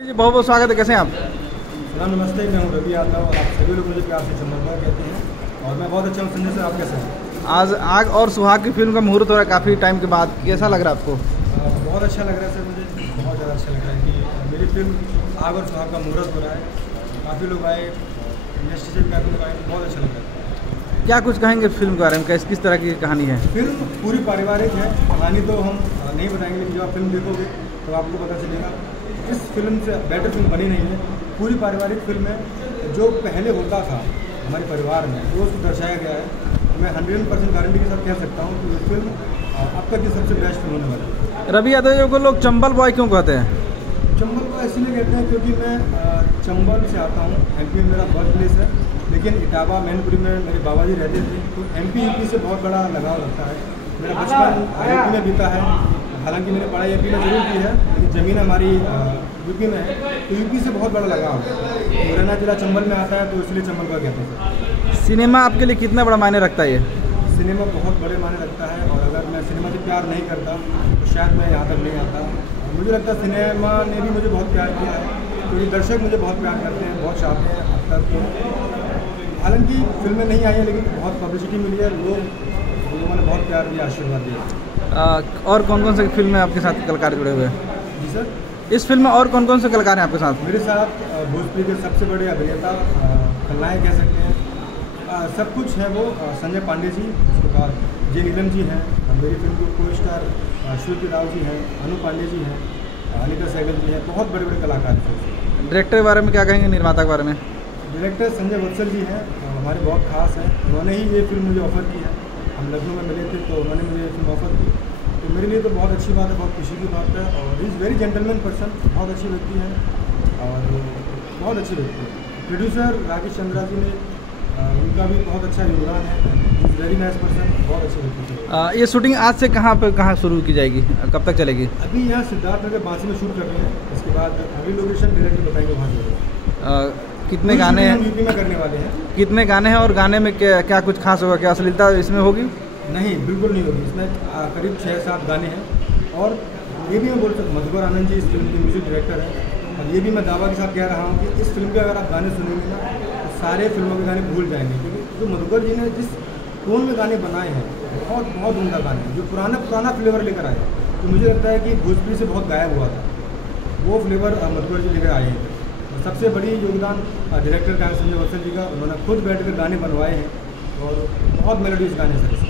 जी बहुत बहुत स्वागत है। कैसे हैं आप? सलाम, नमस्ते। मैं हूं रवि यादव और आप सभी लोग मुझे प्यार से चंबल कहते हैं और मैं बहुत अच्छा हूं। संजय सर, आप कैसे हैं? आज आग और सुहाग की फिल्म का मुहूर्त हो रहा है काफ़ी टाइम के बाद। कैसा लग रहा है आपको? बहुत अच्छा लग रहा है सर, मुझे बहुत ज़्यादा अच्छा लग रहा है कि मेरी फिल्म आग और सुहाग का मुहूर्त हो रहा है। काफ़ी लोग आए, इंडस्ट्री से भी काफ़ी लोग आए, बहुत अच्छा लग रहा है। क्या कुछ कहेंगे फिल्म के बारे में? किस तरह की कहानी है? फिल्म पूरी पारिवारिक है। कहानी तो हम नहीं बताएंगे, लेकिन जब आप फिल्म देखोगे तो आपको पता चलेगा। इस फिल्म से बेटर फिल्म बनी नहीं है। पूरी पारिवारिक फिल्म है। जो पहले होता था हमारे परिवार में वो उसको दर्शाया गया है। मैं 100% गारंटी के साथ कह सकता हूँ कि ये फिल्म अब तक की सबसे बेस्ट फिल्म होने वाली है। रवि यादव को लोग चंबल बॉय क्यों कहते हैं? चंबल को इसलिए कहते हैं क्योंकि मैं चंबल से आता हूँ। एमपी में मेरा बर्थ प्लेस है, लेकिन इटावा मैनपुरी में मेरे बाबा जी रहते थे। तो एमपी यूपी से बहुत बड़ा लगाव रखता है। मेरा बचपन यूपी में बीता है। हालांकि मैंने पढ़ाई एमपी में जरूर की है, लेकिन ज़मीन हमारी यूपी में है, तो यूपी से बहुत बड़ा लगाव है। मुरैना जिला चंबल में आता है, तो इसलिए चंबल को कहते हैं। सिनेमा आपके लिए कितना बड़ा मायने रखता है? ये सिनेमा बहुत बड़े मायने रखता है, और अगर मैं सिनेमा से प्यार नहीं करता तो शायद मैं यहाँ तक नहीं आता। मुझे लगता है सिनेमा ने भी मुझे बहुत प्यार किया है, क्योंकि दर्शक मुझे बहुत प्यार करते हैं, बहुत चाहते हैं अब तक। हालांकि फिल्में नहीं आई हैं, लेकिन बहुत पब्लिसिटी मिली है। लोगों ने बहुत प्यार दिया, आशीर्वाद दिया। और कौन कौन से फिल्म में आपके साथ कलाकार जुड़े हुए हैं? जी सर, इस फिल्म में और कौन कौन से कलाकार हैं आपके साथ? मेरे साथ भोजपुरी के सबसे बड़े अभिनेता, खलनायक कह सकते हैं, सब कुछ है वो। संजय पांडे जी, उसके बाद जे नीलम जी हैं। मेरी फिल्म के को स्टार श्रुति राव जी हैं, अनु पांडे जी हैं, अनिता सहगल जी हैं। बहुत बड़े बड़े कलाकार हैं। डायरेक्टर के बारे में क्या कहेंगे? निर्माता के बारे में? डायरेक्टर संजय वत्सल जी हैं, हमारे बहुत खास हैं। उन्होंने ही ये फिल्म मुझे ऑफ़र की है। हम लखनऊ में मिले थे, तो उन्होंने मुझे ये फिल्म ऑफ़र की। तो मेरे लिए तो बहुत अच्छी बात है, बहुत खुशी की बात है। और इज़ वेरी जेंटलमैन पर्सन, बहुत अच्छी व्यक्ति है और बहुत अच्छी व्यक्ति है। प्रोड्यूसर राकेश चंद्रा जी ने, उनका भी बहुत अच्छा योगदान है। इज़ वेरी नाइस पर्सन, बहुत अच्छी व्यक्ति है। ये शूटिंग आज से कहाँ शुरू की जाएगी? कब तक चलेगी? अभी यहाँ सिद्धार्थनगर बांसी में शूट कर रहे हैं। इसके बाद अगली लोकेशन डायरेक्टर बताएंगे वहाँ जाएगा। कितने गाने हैं? यूपी में करने वाले हैं। कितने गाने हैं और गाने में क्या कुछ खास होगा? क्या अश्लीलता इसमें होगी? नहीं, बिल्कुल नहीं होगी। इसमें करीब 6-7 गाने हैं। और ये भी मैं बोल सकता हूँ, मधुकर आनंद जी इस फिल्म के म्यूजिक डायरेक्टर हैं। और ये भी मैं दावा के साथ कह रहा हूँ कि इस फिल्म के अगर आप गाने सुनेंगे ना, तो सारे फिल्मों के गाने भूल जाएंगे। क्योंकि जो मधुकर जी ने जिस टोन में गाने बनाए हैं, बहुत बहुत उम्दा गाने हैं, जो पुराना फ्लेवर लेकर आए। तो मुझे लगता है कि भोजपुरी से बहुत गायब हुआ था, वो फ्लेवर मधुकर जी लेकर आए हैं। सबसे बड़ी योगदान डायरेक्टर का है संजय वत्सल जी का। उन्होंने खुद बैठ कर गाने बनवाए हैं और बहुत मेलोडियस गाने सर।